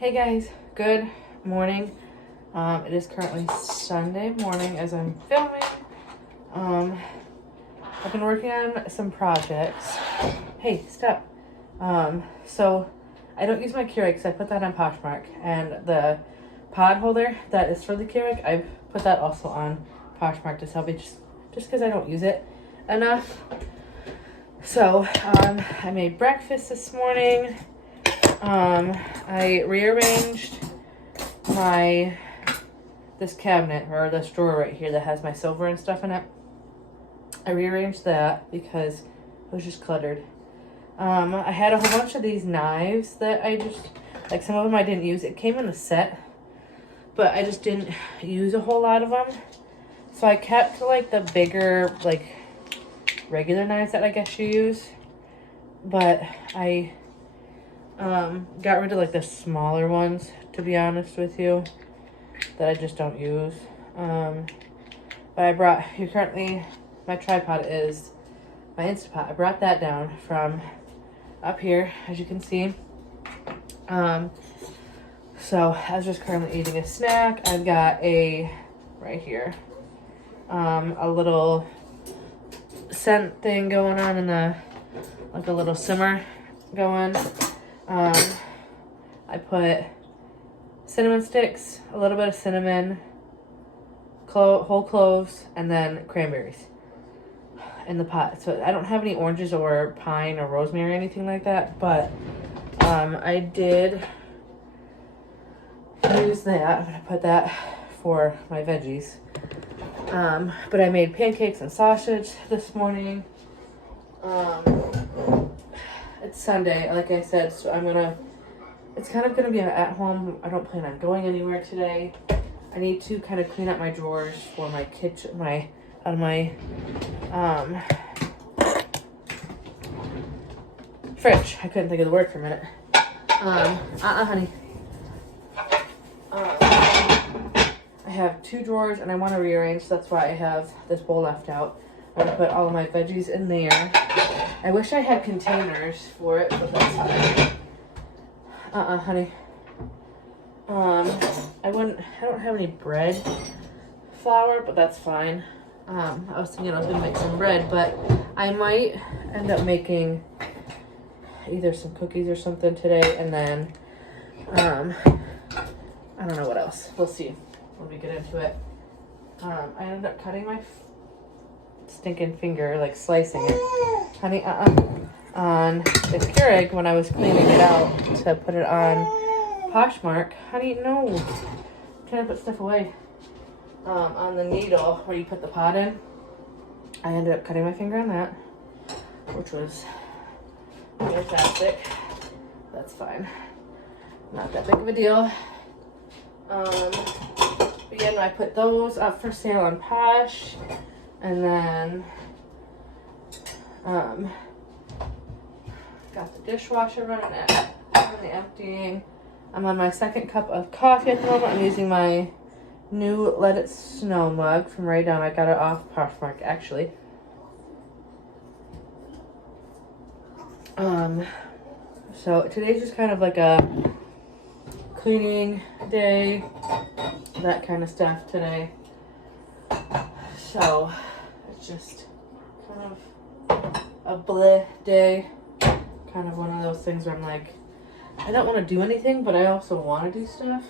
Hey guys, good morning. It is currently Sunday morning as I'm filming. I've been working on some projects. Hey, stop. So I don't use my Keurig because I put that on Poshmark, and the pod holder that is for the Keurig, I've put that also on Poshmark to sell me just because I don't use it enough. So I made breakfast this morning. I rearranged this cabinet, or this drawer right here that has my silver and stuff in it. I rearranged that because it was just cluttered. I had a whole bunch of these knives that like some of them I didn't use. It came in a set, but I just didn't use a whole lot of them. So I kept like the bigger, like regular knives that I guess you use. But I got rid of like the smaller ones, to be honest with you, that I just don't use. But my tripod is my Instapot. I brought that down from up here, as you can see. So I was just currently eating a snack. I've got right here, a little scent thing going on in like a little simmer going. I put cinnamon sticks, a little bit of cinnamon, whole cloves, and then cranberries in the pot. So I don't have any oranges or pine or rosemary or anything like that, but I did use that. I'm gonna put that for my veggies. But I made pancakes and sausage this morning. It's Sunday, like I said, so it's kind of gonna be at home. I don't plan on going anywhere today. I need to kind of clean up my drawers for my kitchen, my fridge. I couldn't think of the word for a minute. Honey. I have 2 drawers and I want to rearrange, so that's why I have this bowl left out. I'm gonna put all of my veggies in there. I wish I had containers for it, but that's fine. Honey. I don't have any bread flour, but that's fine. I was thinking I was gonna make some bread, but I might end up making either some cookies or something today, and then, I don't know what else. We'll see when we get into it. I ended up cutting my stinking finger, like slicing it. Honey, on this Keurig when I was cleaning it out to put it on Poshmark. Honey, no. I'm trying to put stuff away. On the needle where you put the pot in, I ended up cutting my finger on that, which was fantastic. That's fine. Not that big of a deal. But yeah, no, I put those up for sale on Posh. And then, got the dishwasher running emptying. I'm on my second cup of coffee at the moment. I'm using my new Let It Snow mug from Ray Down. I got it off Poshmark, actually. So today's just kind of like a cleaning day, that kind of stuff today. So it's just kind of a bleh day. Kind of one of those things where I'm like, I don't want to do anything, but I also want to do stuff,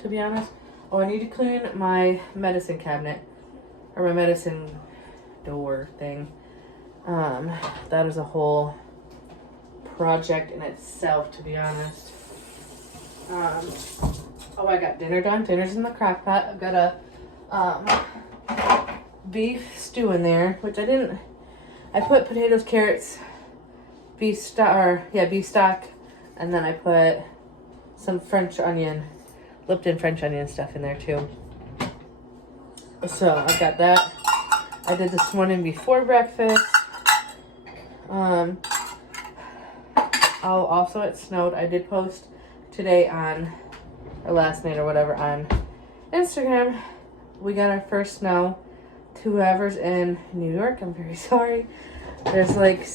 to be honest. Oh, I need to clean my medicine cabinet, or my medicine door thing. That is a whole project in itself, to be honest. Oh, I got dinner done. Dinner's in the crock pot. I've got a beef stew in there, which I put potatoes, carrots, beef stock, and then I put some Lipton French onion stuff in there too. So I've got that. I did this morning before breakfast. It snowed. I did post today or last night or whatever on Instagram. We got our first snow. To whoever's in New York, I'm very sorry. There's like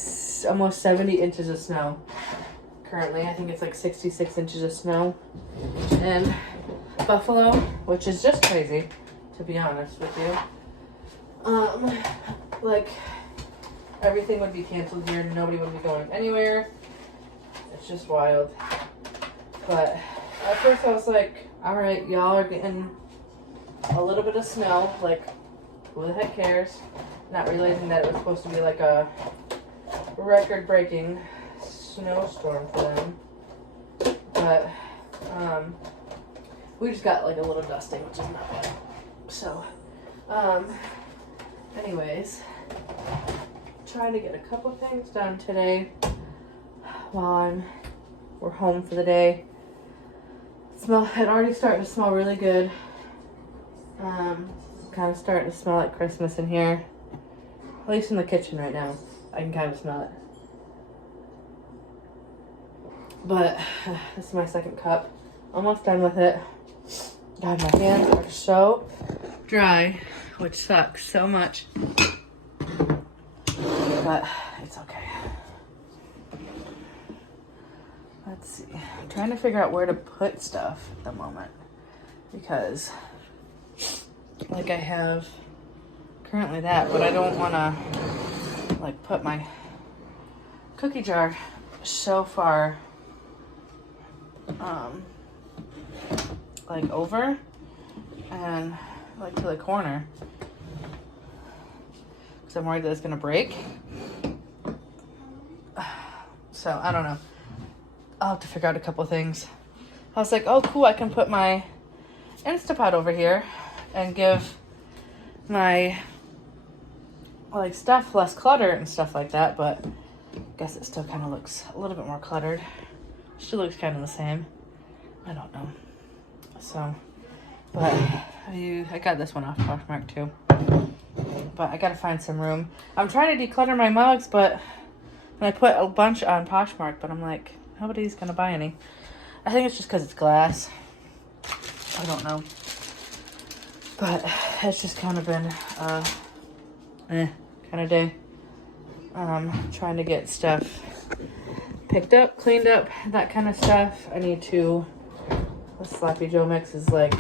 almost 70 inches of snow currently. I think it's like 66 inches of snow in Buffalo, which is just crazy, to be honest with you. Like, everything would be canceled here. Nobody would be going anywhere. It's just wild. But at first I was like, alright, y'all are getting a little bit of snow. Like, who the heck cares? Not realizing that it was supposed to be like a record-breaking snowstorm for them. But, we just got like a little dusting, which is not bad. So, anyways, trying to get a couple things done today while we're home for the day. It already starting to smell really good. Kind of starting to smell like Christmas in here. At least in the kitchen right now. I can kind of smell it. But this is my second cup. Almost done with it. God, my hands are so dry, which sucks so much. But it's okay. Let's see. I'm trying to figure out where to put stuff at the moment. Because, like, I have currently that, but I don't want to, like, put my cookie jar so far, like, over and, like, to the corner. Because I'm worried that it's going to break. So, I don't know. I'll have to figure out a couple things. I was like, oh, cool, I can put my Instapot over here and give my, like, stuff less clutter and stuff like that, but I guess it still kind of looks a little bit more cluttered. Still looks kind of the same. I don't know. So, but I got this one off Poshmark too. But I gotta find some room. I'm trying to declutter my mugs, but I put a bunch on Poshmark, but I'm like, nobody's gonna buy any. I think it's just because it's glass. I don't know. But it's just kind of been kind of day. Trying to get stuff picked up, cleaned up, that kind of stuff. I need to, the Sloppy Joe mix is like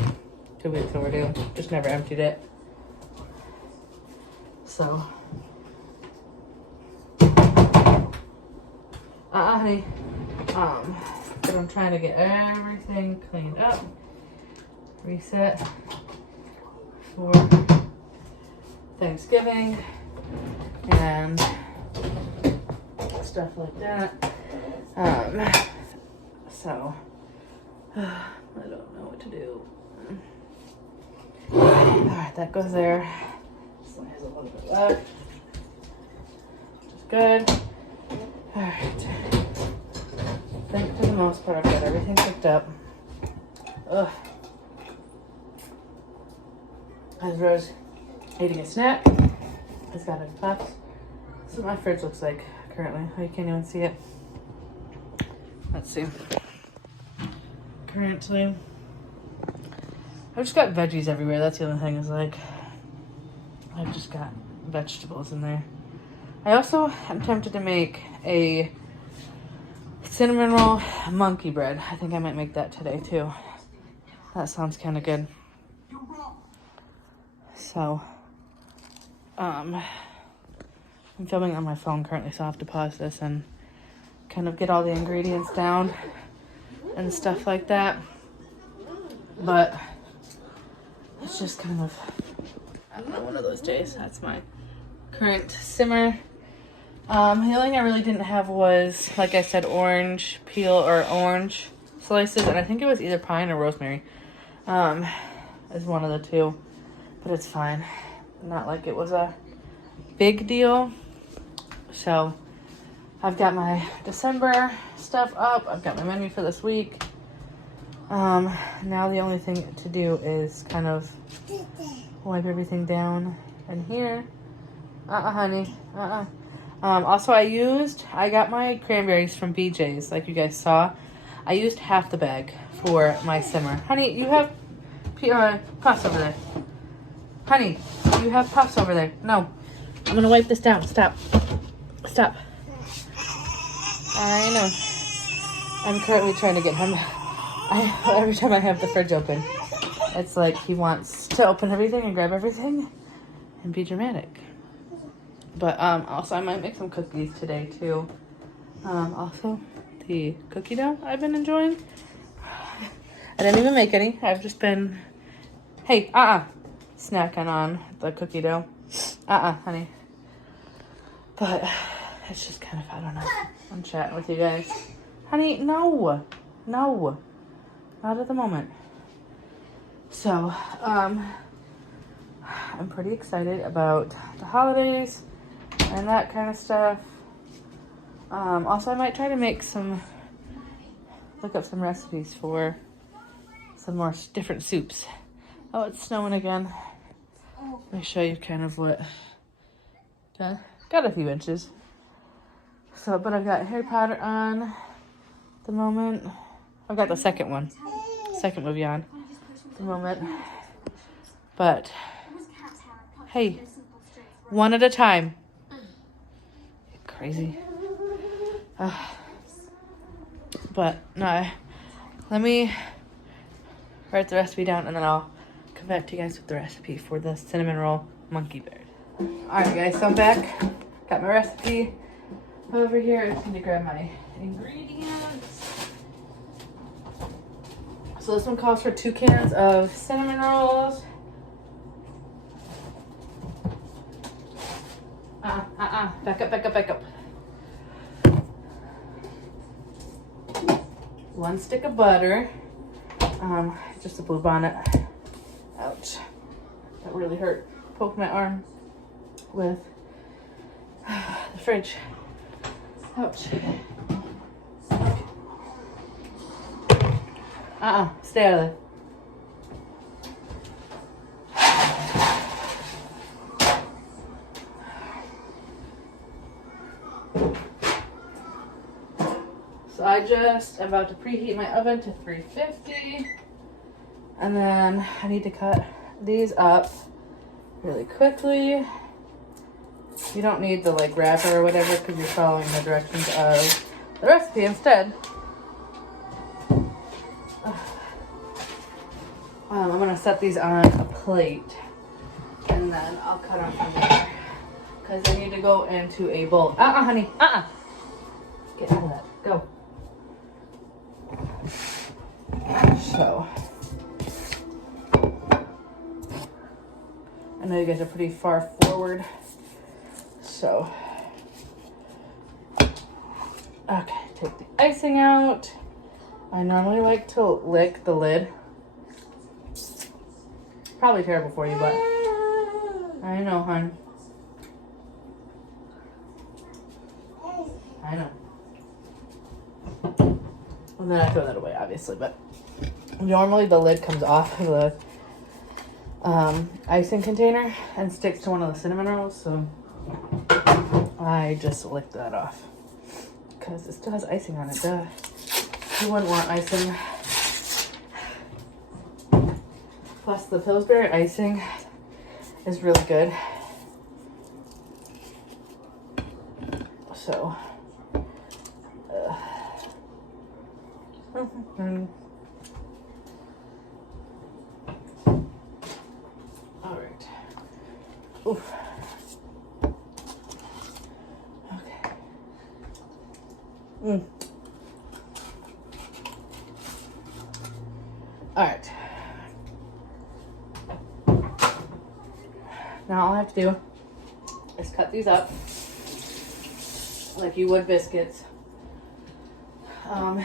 2 weeks overdue. Just never emptied it. So, honey. But I'm trying to get everything cleaned up, reset for Thanksgiving and stuff like that. So I don't know what to do. Alright, that goes there. This one has a little bit left, which is good. Alright. I think for the most part I've got everything picked up. Ugh. As Rose eating a snack. He's got his puffs. This is what my fridge looks like currently. Oh, you can't even see it. Let's see. Currently, I've just got veggies everywhere. That's the other thing, is like, I've just got vegetables in there. I also am tempted to make a cinnamon roll monkey bread. I think I might make that today too. That sounds kind of good. So, I'm filming on my phone currently, so I'll have to pause this and kind of get all the ingredients down and stuff like that. But it's just kind of, I don't know, one of those days. That's my current simmer. The only thing I really didn't have was, like I said, orange peel or orange slices, and I think it was either pine or rosemary. Is one of the two, but it's fine. Not like it was a big deal. So I've got my December stuff up. I've got my menu for this week. Now the only thing to do is kind of wipe everything down in here. Honey. Also I got my cranberries from BJ's, like you guys saw. I used half the bag for my simmer. Honey, you have puffs over there. Honey, you have puffs over there. No. I'm gonna wipe this down. Stop. Stop. I know. I'm currently trying to get him. Every time I have the fridge open, it's like he wants to open everything and grab everything and be dramatic. But also I might make some cookies today too. Also the cookie dough I've been enjoying. I didn't even make any. I've just been, hey, snacking on the cookie dough. Honey. But it's just kind of, I don't know. I'm chatting with you guys. Honey, no, not at the moment. So, I'm pretty excited about the holidays and that kind of stuff. Also, I might try to make look up some recipes for some more different soups. Oh, it's snowing again. Let me show you kind of what, got a few inches. So, but I've got Harry Potter on at the moment. I've got the second movie on at the moment. But, hey, one at a time. Crazy. But, no, let me write the recipe down and then I'll come back to you guys with the recipe for the cinnamon roll monkey bird. Alright guys, so I'm back. Got my recipe over here. I just need to grab my ingredients. So this one calls for 2 cans of cinnamon rolls. Back up. 1 stick of butter. Just a Blue Bonnet. Ouch. That really hurt. Poked my arm with the fridge. Ouch. Stay out of there. So I just am about to preheat my oven to 350. And then I need to cut these up really quickly. You don't need the wrapper or whatever because you're following the directions of the recipe instead. I'm gonna set these on a plate and then I'll cut them from there because they need to go into a bowl. Honey, get out of that. Go. So, I know you guys are pretty far forward. So, okay, take the icing out. I normally like to lick the lid. Probably terrible for you, but I know, hon. I know. And then I throw that away, obviously, but normally the lid comes off of the icing container and sticks to one of the cinnamon rolls, so I just licked that off because it still has icing on it. Duh. You wouldn't want icing. Plus the Pillsbury icing is really good. So, all right. Oof. Okay. All right. Now all I have to do is cut these up like you would biscuits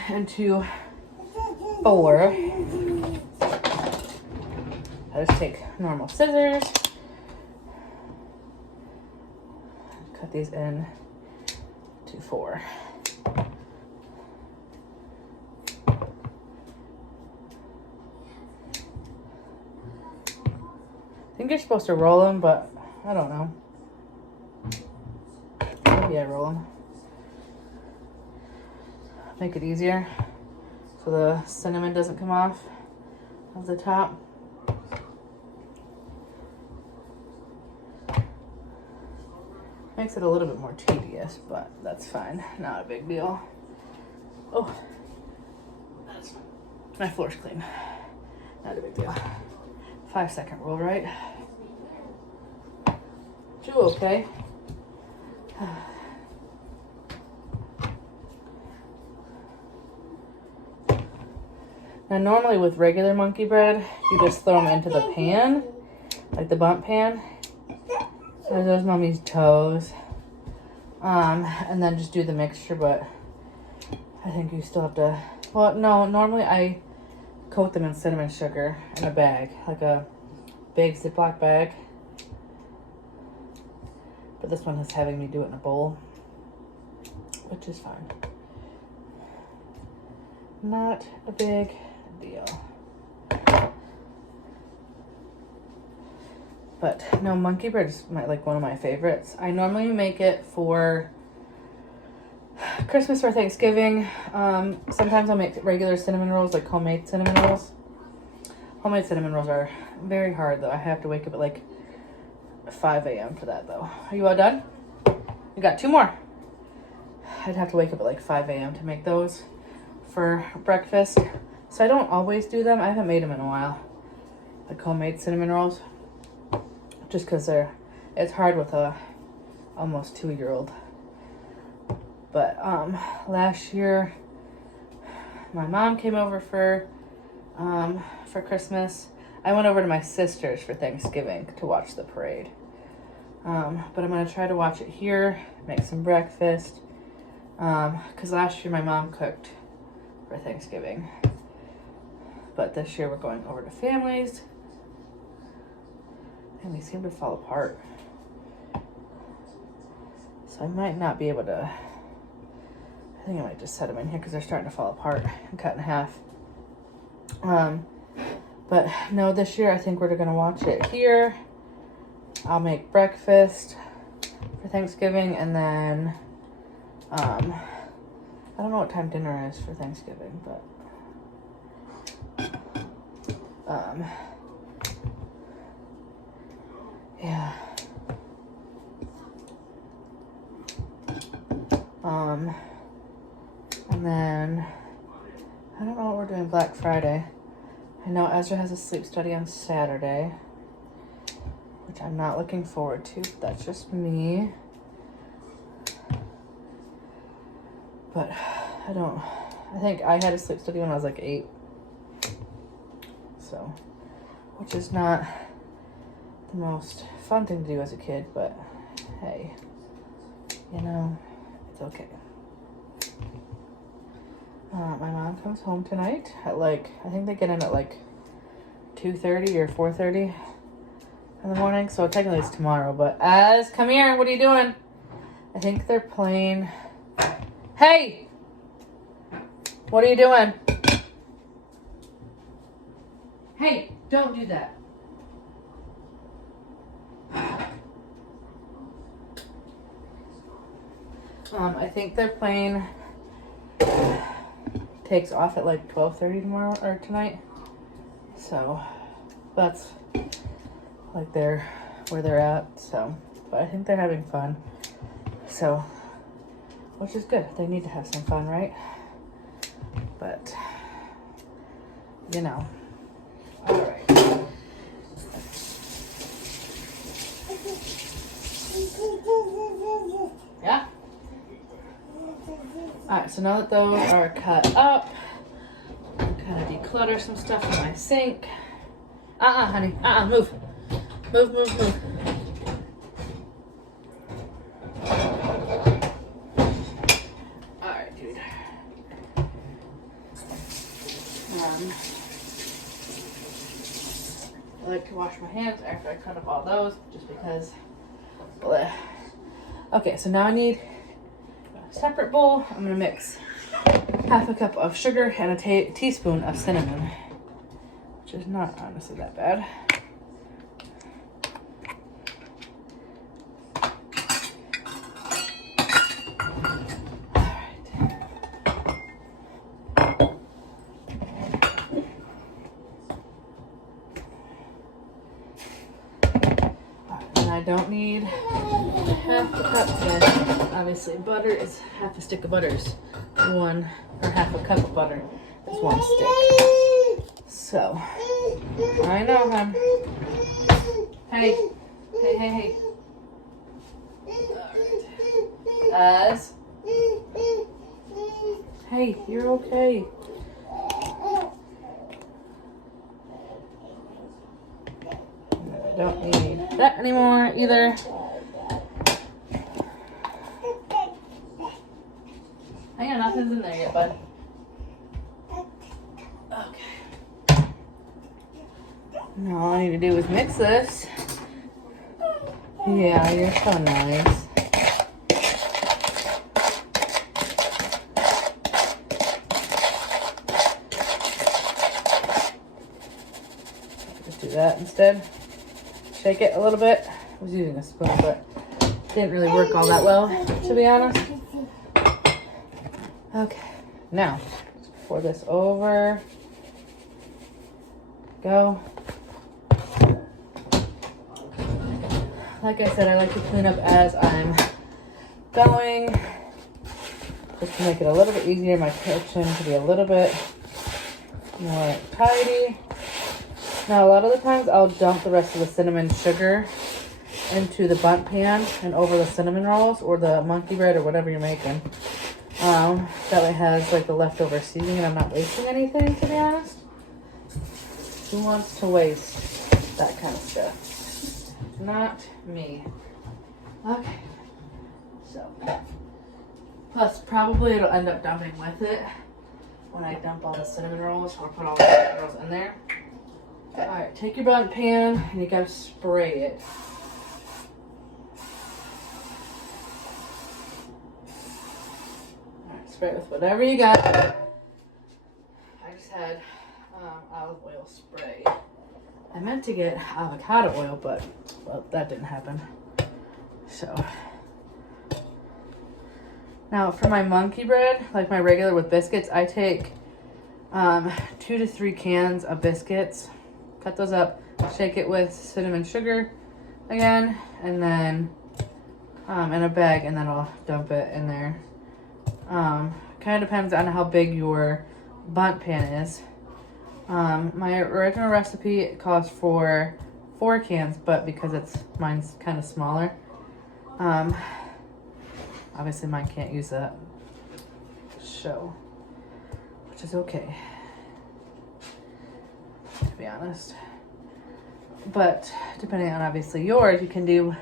into 4. I just take normal scissors, cut these in to 4. I think you're supposed to roll them, but I don't know. Maybe I roll them. Make it easier so the cinnamon doesn't come off of the top. Makes it a little bit more tedious, but that's fine. Not a big deal. Oh, My floor's clean. Not a big deal. 5-second rule, right? You okay? Now normally with regular monkey bread, you just throw them into the pan, like the bundt pan. There's those mommy's toes. And then just do the mixture, but I think you still have to, well, no, normally I coat them in cinnamon sugar in a bag, like a big Ziploc bag. But this one is having me do it in a bowl, which is fine. Not a big deal. But no, monkey bread is like one of my favorites. I normally make it for Christmas or Thanksgiving. Sometimes I'll make regular cinnamon rolls, like homemade cinnamon rolls. Homemade cinnamon rolls are very hard though. I have to wake up at like 5 a.m. for that though. Are you all done? We got 2 more. I'd have to wake up at like 5 a.m. to make those for breakfast. So I don't always do them. I haven't made them in a while. Like homemade cinnamon rolls. Just because it's hard with a almost 2-year-old. But last year, my mom came over for Christmas. I went over to my sister's for Thanksgiving to watch the parade. But I'm gonna try to watch it here, make some breakfast. Because last year my mom cooked for Thanksgiving. But this year we're going over to family's. And they seem to fall apart. So I might not be able to, I think I might just set them in here because they're starting to fall apart and cut in half. But no, this year I think we're gonna watch it here. I'll make breakfast for Thanksgiving, and then, I don't know what time dinner is for Thanksgiving, but, yeah. And then I don't know what we're doing Black Friday. I know Ezra has a sleep study on Saturday, which I'm not looking forward to. That's just me. But I think I had a sleep study when I was like 8. So, which is not the most fun thing to do as a kid, but hey, you know, it's okay. My mom comes home tonight at like, I think they get in at like 2:30 or 4:30 in the morning, so technically it's tomorrow, but come here, what are you doing? I think they're playing. Hey! What are you doing? Hey, don't do that. I think they're playing, takes off at like 12:30 tomorrow or tonight. So that's like where they're at. So, but I think they're having fun. So, which is good. They need to have some fun, right? But, you know. All right. Yeah? Alright, so now that those are cut up, I'm gonna declutter some stuff in my sink. Honey. Move. Move. Alright, dude. I like to wash my hands after I cut up all those, just because. Bleh. Okay, so now I need a separate bowl. I'm gonna mix half a cup of sugar and a teaspoon of cinnamon, which is not honestly that bad. I don't need half a cup then. Obviously, butter is half a stick of butter is half a cup of butter is one stick. So, I know, hon. Hey, hey, hey, hey. Az. Hey, you're okay. I don't need that anymore either. Hang on, nothing's in there yet, bud. Okay. Now all I need to do is mix this. Yeah, you're so nice. Just do that instead. Shake it a little bit. I was using a spoon, but it didn't really work all that well, to be honest. Okay, now, pour this over. Go. Like I said, I like to clean up as I'm going, just to make it a little bit easier, my kitchen to be a little bit more tidy. Now, a lot of the times I'll dump the rest of the cinnamon sugar into the bundt pan and over the cinnamon rolls or the monkey bread or whatever you're making. That way it has like the leftover seasoning and I'm not wasting anything, to be honest. Who wants to waste that kind of stuff? Not me. Okay. So, plus probably it'll end up dumping with it when I dump all the cinnamon rolls or put all the cinnamon rolls in there. Alright, take your bundt pan and you gotta spray it. Alright, spray it with whatever you got. I just had olive oil spray. I meant to get avocado oil, but well, that didn't happen. So now for my monkey bread, like my regular with biscuits, I take 2 to 3 cans of biscuits, cut those up, shake it with cinnamon sugar again, and then in a bag, and then I'll dump it in there. Kind of depends on how big your bundt pan is. My original recipe calls for 4 cans, but because mine's kind of smaller, obviously mine can't use that, so, which is okay, to be honest. But depending on obviously yours, you can do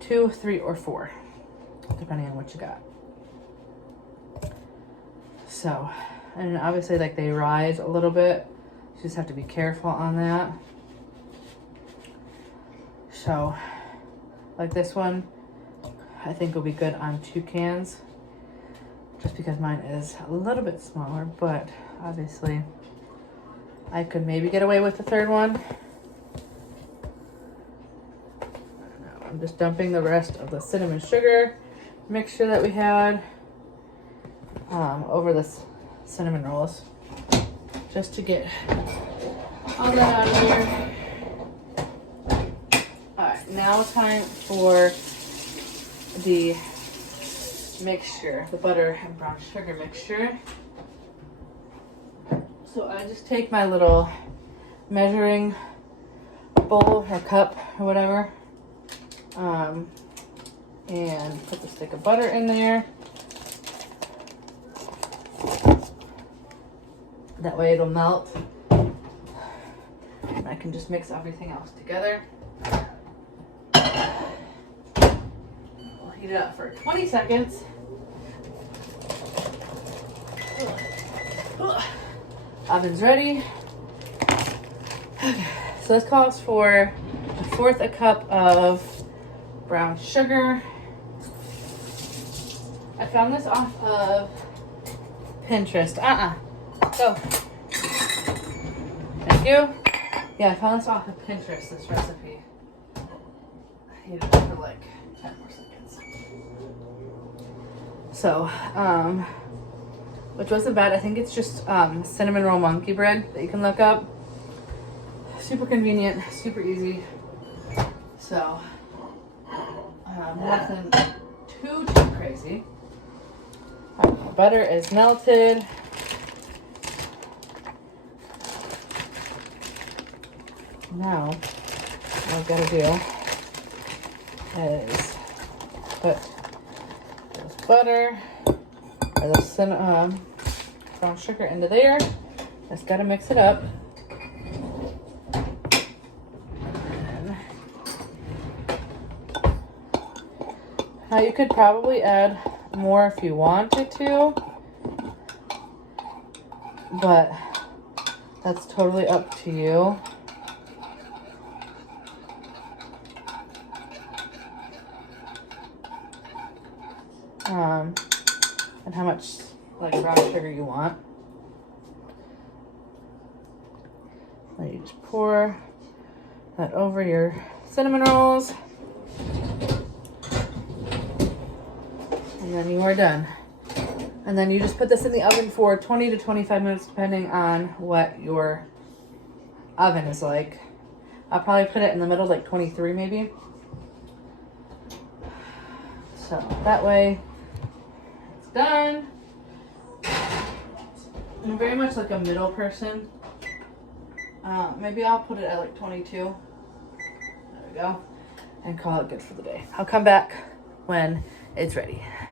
2, 3, or 4, depending on what you got. So, and obviously like they rise a little bit. You just have to be careful on that. So, like this one, I think will be good on 2 cans. Just because mine is a little bit smaller, but obviously I could maybe get away with the 3rd one. Now I'm just dumping the rest of the cinnamon sugar mixture that we had over the cinnamon rolls, just to get all that out of here. Alright, now time for the mixture, the butter and brown sugar mixture. So I just take my little measuring bowl or cup or whatever, and put the stick of butter in there. That way it'll melt. And I can just mix everything else together. We'll heat it up for 20 seconds. Oven's ready. Okay, so this calls for 1/4 a cup of brown sugar. I found this off of Pinterest. Go. Thank you. Yeah, I found this off of Pinterest, this recipe. I heated it for like 10 more seconds. So, which wasn't bad. I think it's just cinnamon roll monkey bread that you can look up. Super convenient, super easy. So, nothing too crazy. All right, my butter is melted. Now, what I've got to do is put this butter or the brown sugar into there. Just got to mix it up. Now you could probably add more if you wanted to, but that's totally up to you. And how much like brown sugar you want. Then you just pour that over your cinnamon rolls. And then you are done. And then you just put this in the oven for 20 to 25 minutes, depending on what your oven is like. I'll probably put it in the middle, like 23 maybe. So that way it's done. I'm very much like a middle person. Maybe I'll put it at like 22. There we go. And call it good for the day. I'll come back when it's ready.